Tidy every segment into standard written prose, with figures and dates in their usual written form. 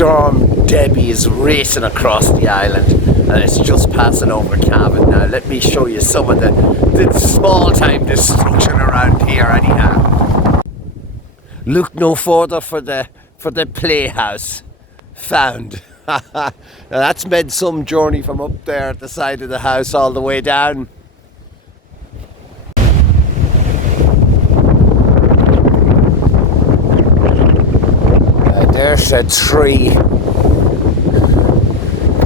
storm Debi is racing across the island and it's just passing over Cavan. Now let me show you some of the small time destruction around here anyhow. Look no further for the playhouse found. Now that's made some journey from up there at the side of the house all the way down. There's a tree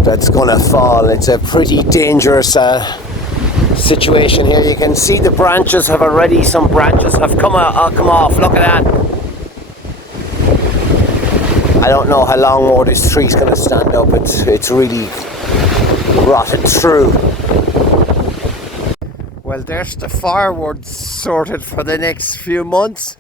that's gonna fall. It's a pretty dangerous situation here. You can see the branches have already, some branches have come off. Look at that. I don't know how long more this tree's gonna stand up. It's really rotted through. Well, there's the firewood sorted for the next few months.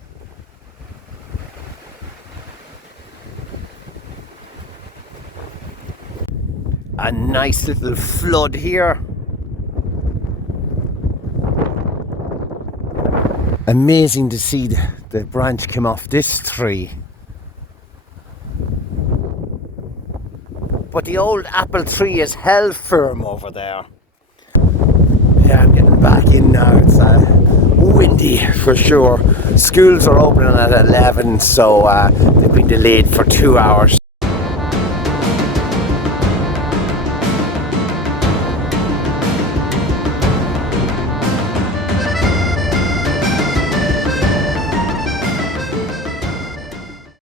A nice little flood here. Amazing to see the branch come off this tree. But the old apple tree is held firm over there. Yeah, I'm getting back in now. It's windy for sure. Schools are opening at 11, so they've been delayed for 2 hours.